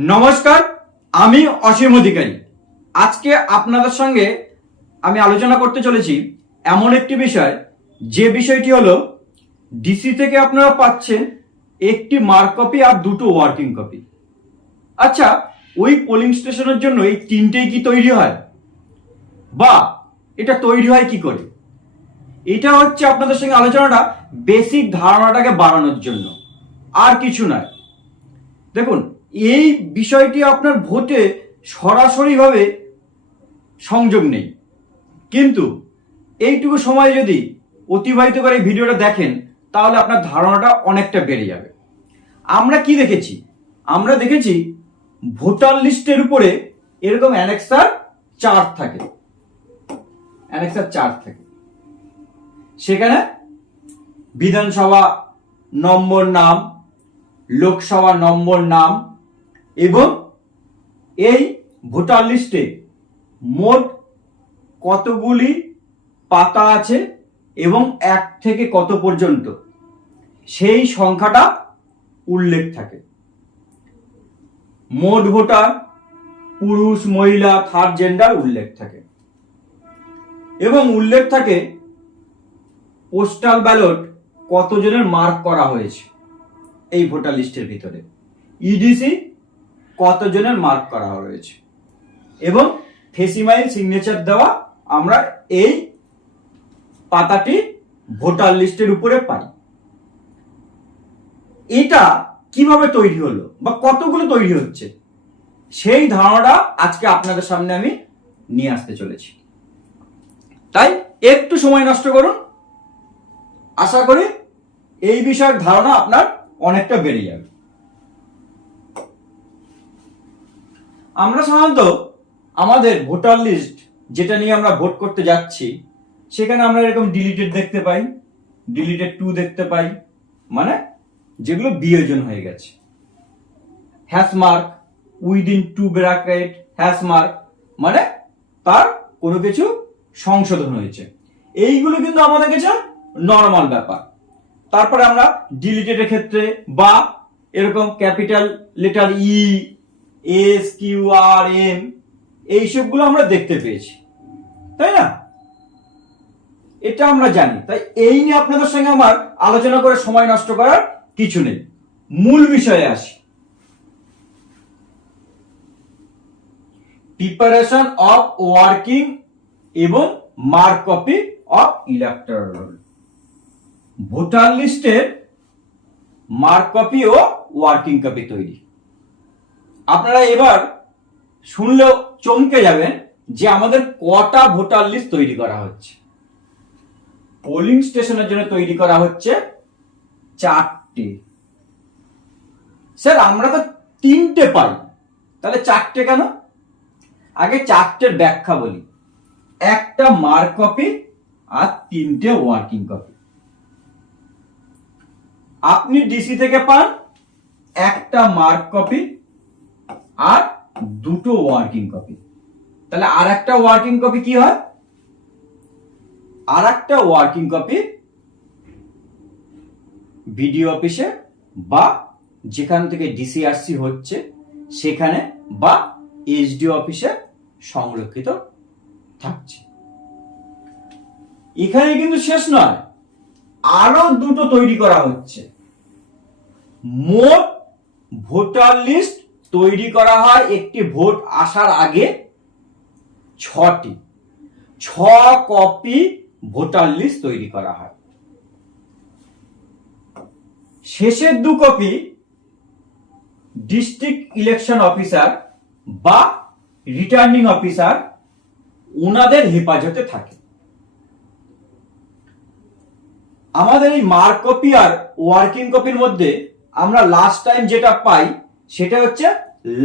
নমস্কার, আমি অসীম অধিকারী। আজকে আপনাদের সঙ্গে আমি আলোচনা করতে চলেছি এমন একটি বিষয়, যে বিষয়টি হলো ডিসি থেকে আপনারা পাচ্ছেন একটি মার্ক কপি আর দুটো ওয়ার্কিং কপি। আচ্ছা ওই পোলিং স্টেশনের জন্য এই তিনটেই কি তৈরি হয়? বা, এটা তৈরি হয় কি করে? এটা হচ্ছে আপনাদের সঙ্গে আলোচনাটা বেসিক ধারণাটাকে বাড়ানোর জন্য। আর কিছু নয়। দেখুন এই বিষয়টি আপনার ভোটে সরাসরিভাবে সংযোগ নেই। কিন্তু এইটুকু সময় যদি অতিবাহিত করে ভিডিওটা দেখেন, তাহলে আপনার ধারণাটা অনেকটা বেড়ে যাবে। আমরা কি দেখেছি? আমরা দেখেছি ভোটার লিস্টের উপরে এরকম অ্যানেক্সার চার্ট থাকে। অ্যানেক্সার চার্ট থাকে। সেখানে বিধানসভা নম্বর নাম, লোকসভা নম্বর নাম এবং এই ভোটার লিস্টে মোট কতগুলি পাতা আছে এবং এক থেকে কত পর্যন্ত? সেই সংখ্যাটা উল্লেখ থাকে। মোট ভোটার, পুরুষ, মহিলা থার্ড জেন্ডার উল্লেখ থাকে। এবং উল্লেখ থাকে পোস্টাল ব্যালট কতজনের মার্ক করা হয়েছে এই ভোটার লিস্টের ভিতরে। ইডিসি কতজনের মার্ক করা হয়েছে। এবং ফেসিমাইল সিগনেচার দেওয়া আমরা এই পাতাটি ভোটার লিস্টের উপরে পাই। এটা কীভাবে তৈরি হলো বা কতগুলো তৈরি হচ্ছে, সেই ধারণাটা আজকে আপনাদের সামনে আমি নিয়ে আসতে চলেছি। তাই একটু সময় নষ্ট করুন। আশা করি এই বিষয়ের ধারণা আপনার অনেকটা বেড়ে যাবে। আমরা সাধারণত আমাদের ভোটার লিস্ট যেটা নিয়ে আমরা ভোট করতে যাচ্ছি, সেখানে আমরা এরকম ডিলিটেড দেখতে পাই, ডিলিটেড টু দেখতে পাই মানে যেগুলো বিয়োজন হয়ে গেছে। Hash mark, within two bracket, hash mark মানে তার কোনো কিছু সংশোধন হয়েছে। এইগুলো কিন্তু আমাদের কাছে নর্মাল ব্যাপার। তারপরে আমরা ডিলিটেডের ক্ষেত্রে বা এরকম capital letter E S Q R M এইসবগুলো আমরা দেখতে পেয়েছি। তাই না? এটা আমরা জানি। তাই এই নিয়ে আপনাদের সঙ্গে আমার আলোচনা করে সময় নষ্ট করার কিছু নেই। মূল বিষয়ে আসি। প্রিপারেশন অফ ওয়ার্কিং এবং mark copy of electoral voter লিস্টের মার্ক কপি ও ওয়ার্কিং কপি তৈরি। আপনারা এবার শুনলেও চমকে যাবেন যে আমাদের কটা ভোটার লিস্ট তৈরি করা হচ্ছে। পোলিং স্টেশনের জন্য তৈরি করা হচ্ছে চারটে। স্যার, আমরা তো তিনটে পাই। তাহলে চারটে কেন? আগে চারটের ব্যাখ্যা বলি। একটা মার্ক কপি আর তিনটে ওয়ার্কিং কপি আপনি ডিসি থেকে পান, একটা মার্ক কপি আর দুটো ওয়ার্কিং কপি তাহলে আর একটা ওয়ার্কিং কপি কি হয়? আর একটা ওয়ার্কিং কপি বিডিও অফিসে বা যেখান থেকে ডিসিআরসি হচ্ছে, সেখানে বা এইচডিও অফিসে সংরক্ষিত থাকছে। এখানে কিন্তু শেষ নয়, আরও দুটো তৈরি করা হচ্ছে। মোট ভোটার লিস্ট তৈরি করা হয় একটি ভোট আসার আগে ছটি। ছ কপি ভোটার লিস্ট তৈরি করা হয়। শেষের দু কপি ডিস্ট্রিক্ট ইলেকশন অফিসার বা রিটার্নিং অফিসার ওনাদের হেফাজতে থাকে। আমাদের এই মার্ক কপি আর ওয়ার্কিং কপির মধ্যে আমরা লাস্ট টাইম যেটা পাই সেটা হচ্ছে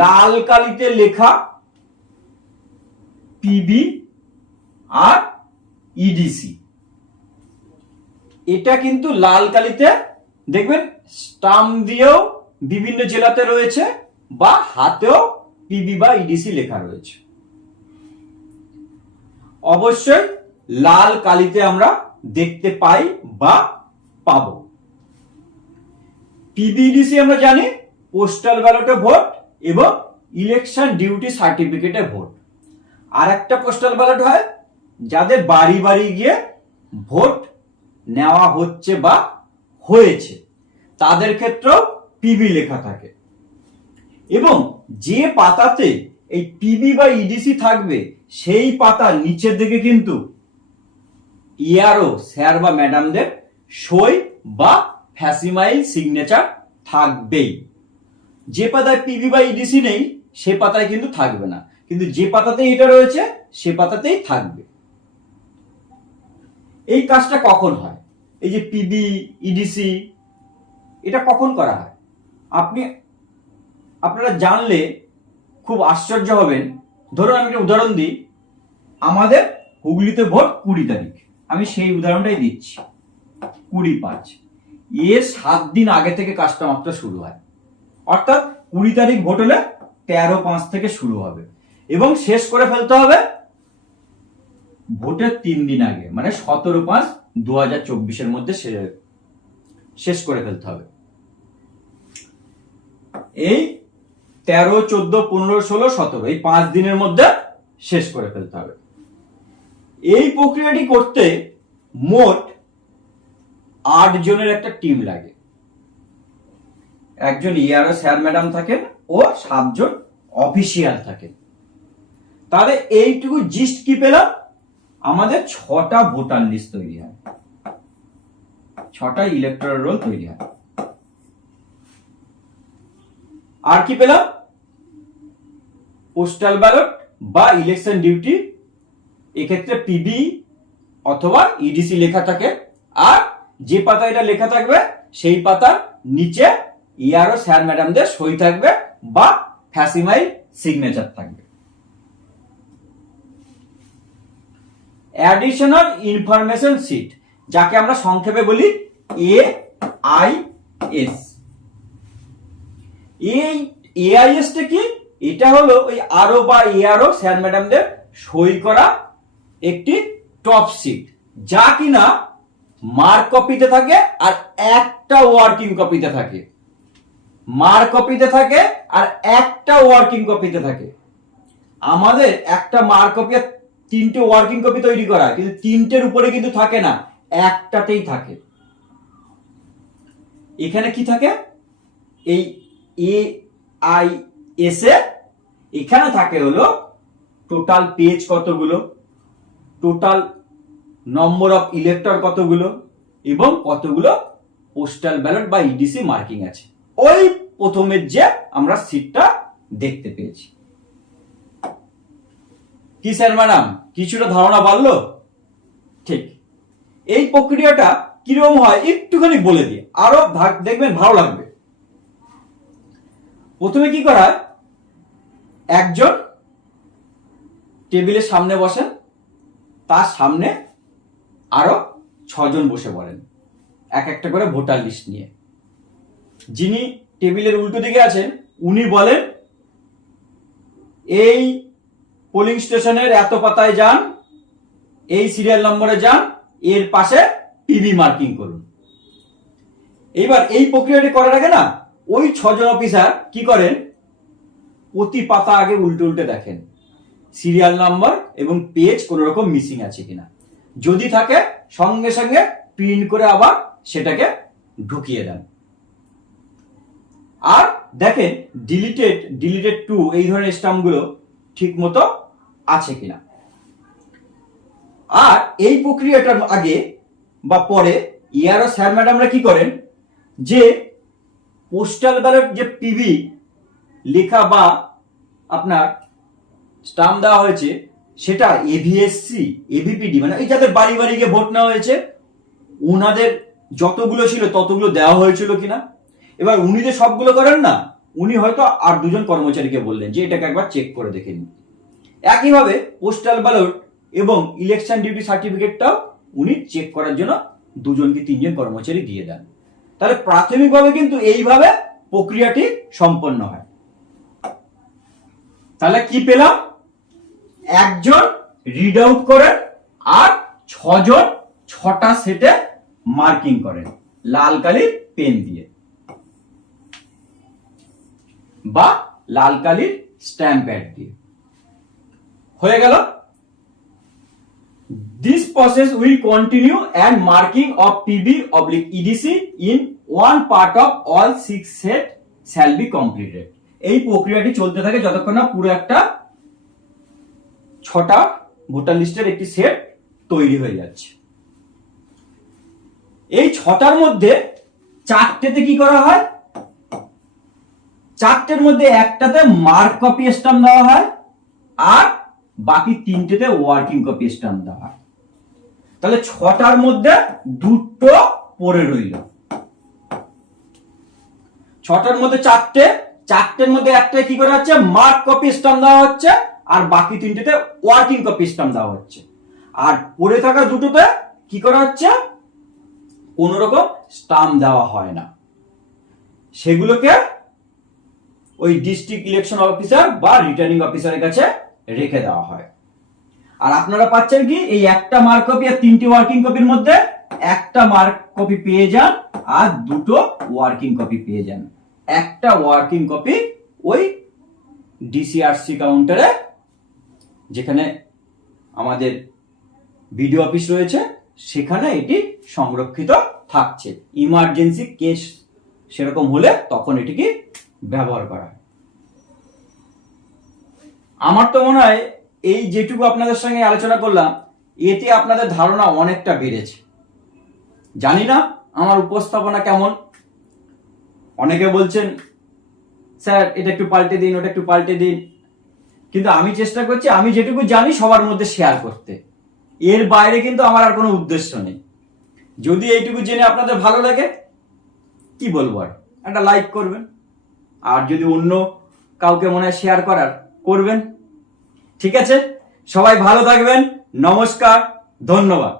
লাল কালিতে লেখা পিবি আর ইডিসি এটা কিন্তু লাল কালিতে, দেখবেন, স্টাম্প দিয়েও বিভিন্ন জেলাতে রয়েছে বা হাতেও পিবি বা ইডিসি লেখা রয়েছে। অবশ্যই লাল কালিতে আমরা দেখতে পাই বা পাবো। পিবিডিসি আমরা জানি পোস্টাল ব্যালটে ভোট এবং ইলেকশন ডিউটি সার্টিফিকেটে ভোট আর একটা পোস্টাল ব্যালট হয়, যাদের বাড়ি বাড়ি গিয়ে ভোট নেওয়া হচ্ছে বা হয়েছে। তাদের ক্ষেত্রেও পিবি লেখা থাকে। এবং যে পাতাতে এই পিবি বা ইডিসি থাকবে, সেই পাতার নিচের দিকে কিন্তু ইয়ারও স্যার বা ম্যাডামদের সই বা ফ্যাসিমাইল সিগনেচার থাকবেই। যে পাতায় পিবি বা ইডিসি নেই, সে পাতায় কিন্তু থাকবে না। কিন্তু যে পাতাতে এটা রয়েছে, সে পাতাতেই থাকবে। এই কাজটা কখন হয়? এই যে পিবি ইডিসি এটা কখন করা হয়? আপনি, আপনারা জানলে খুব আশ্চর্য হবেন। ধরুন আমি একটা উদাহরণ দিই। আমাদের হুগলিতে ভোট কুড়ি তারিখ। আমি সেই উদাহরণটাই দিচ্ছি। কুড়ি পাঁচ। এর সাত দিন আগে থেকে কাজটা মাত্র শুরু হয়। অর্থাৎ কুড়ি তারিখ ভোট হলে তেরো পাঁচ থেকে শুরু হবে। এবং শেষ করে ফেলতে হবে ভোটের তিন দিন আগে মানে সতেরো পাঁচ দু হাজার চব্বিশের মধ্যে শেষ করে ফেলতে হবে। এই তেরো, চোদ্দ, পনেরো, ষোলো, সতেরো, এই পাঁচ দিনের মধ্যে শেষ করে ফেলতে হবে। এই প্রক্রিয়াটি করতে মোট আট জনের একটা টিম লাগে। একজন ইয়ারও স্যার ম্যাডাম থাকেন ও সাতজন অফিসিয়াল থাকেন। তাহলে এইটুকু জিস্ট কি পেলাম? আমাদের ছটা ভোটার লিস্ট তৈরি হয়। ছটা ইলেকট্রাল রোল তৈরি হয়। আর কি পেলাম? পোস্টাল ব্যালট বা ইলেকশন ডিউটি এক্ষেত্রে পিবি অথবা ইডিসি লেখা থাকে। আর যে পাতা এটা লেখা থাকবে, সেই পাতার নিচে ইয়ারও স্যার ম্যাডামদের সই থাকবে বা ফ্যাসিমাইল সিগনেচার থাকবে। অ্যাডিশনাল ইনফরমেশন সিট যাকে আমরা সংক্ষেপে বলি এ আই এস এই এআইএসটা কি? এটা হলো ওই আরও বা এআরও স্যার ম্যাডামদের সই করা একটি টপ সিট যা কিনা মার্ক কপিতে থাকে আর একটা ওয়ার্কিং কপিতে থাকে। মার্ক কপিতে থাকে আর একটা ওয়ার্কিং কপিতে থাকে। আমাদের একটা মার্ক কপি আর তিনটে ওয়ার্কিং কপি তৈরি করা কিন্তু তিনটের উপরে কিন্তু থাকে না, একটাতেই থাকে। এখানে কি থাকে? এই এ আই এস এ এখানে থাকে হলো টোটাল পেজ কতগুলো টোটাল নম্বর অফ ইলেক্টর কতগুলো, এবং কতগুলো পোস্টাল ব্যালট বা ইডিসি মার্কিং আছে। ওই প্রথমের যে আমরা সিটটা দেখতে পেয়েছি। কি স্যার ম্যাডাম কিছুটা ধারণা বাড়লো? ঠিক। এই প্রক্রিয়াটা কীরকম হয় একটুখানি বলে দিই। আরও দেখবেন ভালো লাগবে। প্রথমে কি করা? একজন টেবিলের সামনে বসেন, তার সামনে আরও ছজন বসে পড়েন। এক একটা করে ভোটার লিস্ট নিয়ে। যিনি টেবিলের উল্টো দিকে আছেন, উনি বলেন, এই পোলিং স্টেশনের এত পাতায় যান, এই সিরিয়াল নম্বরে যান, এর পাশে পিবি মার্কিং করুন। এইবার এই প্রক্রিয়াটি করার আগে না, ওই ছজন অফিসার কি করেন? প্রতি পাতা আগে উল্টে উল্টে দেখেন সিরিয়াল নাম্বার এবং পেজ কোনো রকম মিসিং আছে কিনা। যদি থাকে, সঙ্গে সঙ্গে প্রিন্ট করে আবার সেটাকে ঢুকিয়ে দেন। আর দেখেন ডিলিটেড ডিলিটেড টু এই ধরনের স্টাম্পগুলো ঠিক মতো আছে কিনা। আর এই প্রক্রিয়াটার আগে বা পরে ইয়ারও স্যার ম্যাডামরা কি করেন? যে পোস্টাল ব্যালট যে পিবি লেখা বা আপনার স্টাম্প দেওয়া হয়েছে, সেটা এভিএসসি এভিপিডি মানে এই যাদের বাড়ি বাড়ি গিয়ে ভোট নেওয়া হয়েছে ওনাদের যতগুলো ছিল ততগুলো দেওয়া হয়েছিল কিনা। এবার উনি যে সবগুলো করেন না, উনি হয়তো আর দুজন কর্মচারীকে বললেন যে এটাকে একবার চেক করে দেখে নিন। একইভাবে পোস্টাল ব্যালট এবং ইলেকশন ডিউটি সার্টিফিকেটটাও উনি চেক করার জন্য দুজন কি তিনজন কর্মচারী দিয়ে দেন। তাহলে প্রাথমিকভাবে কিন্তু এইভাবে প্রক্রিয়াটি সম্পন্ন হয়। তাহলে কি পেলাম? একজন রিড আউট করেন আর ছজন ছটা সেটে মার্কিং করেন। লাল কালির পেন দিয়ে। বা লাল কালির স্ট্যাম্প প্যাড দিয়ে। হয়ে গেল? This process will continue and marking of PB oblique EDC in one part of all six set shall be completed এই প্রক্রিয়াটি চলতে থাকে যতক্ষণ না পুরো একটা ছটা ভোটার লিস্টের একটি সেট তৈরি হয়ে যাচ্ছে। এই ছটার মধ্যে চারটেতে কি করা হয়? চারটের মধ্যে একটাতে মার্ক কপি স্টাম্প দেওয়া হয় আর বাকি তিনটেতে ওয়ার্কিং কপি স্টাম্প দেওয়া হয়। তাহলে ছটার মধ্যে দুটো পড়ে রইল। ছটার মধ্যে চারটে, চারটের মধ্যে একটা কি করা হচ্ছে? মার্ক কপি স্টাম্প দেওয়া হচ্ছে আর বাকি তিনটেতে ওয়ার্কিং কপি স্টাম্প দেওয়া হচ্ছে। আর পড়ে থাকা দুটোতে কি করা হচ্ছে? কোন রকম স্টাম্প দেওয়া হয় না। সেগুলোকে ওই ডিস্ট্রিক্ট ইলেকশন অফিসার বা রিটার্নিং অফিসারের কাছে রেখে দেওয়া হয়। আর আপনারা পাচ্ছেন কি? এই একটা মার্ক কপি আর তিনটি ওয়ার্কিং কপির মধ্যে একটা মার্ক কপি পেয়ে যান আর দুটো ওয়ার্কিং কপি পেয়ে যান। একটা ওয়ার্কিং কপি ওই ডিসিআরসি কাউন্টারে যেখানে আমাদের বিডিও অফিস রয়েছে, সেখানে এটি সংরক্ষিত থাকছে। ইমার্জেন্সি কেস সেরকম হলে তখন এটিকে ব্যবহার করা। আমার তো মনে হয় এই যেটুকু আপনাদের সঙ্গে আলোচনা করলাম, এতে আপনাদের ধারণা অনেকটা বেড়েছে। জানি না আমার উপস্থাপনা কেমন। অনেকে বলছেন, স্যার, এটা একটু পাল্টে দিন, ওটা একটু পাল্টে দিন। কিন্তু আমি চেষ্টা করছি, আমি যেটুকু জানি সবার মধ্যে শেয়ার করতে। এর বাইরে কিন্তু আমার আর কোনো উদ্দেশ্য নেই। যদি এইটুকু জেনে আপনাদের ভালো লাগে, কি বলব আর? একটা লাইক করবেন। আর যদি অন্য কাউকে মনে হয় শেয়ার করার, করবেন। ঠিক আছে? সবাই ভালো থাকবেন। নমস্কার। ধন্যবাদ।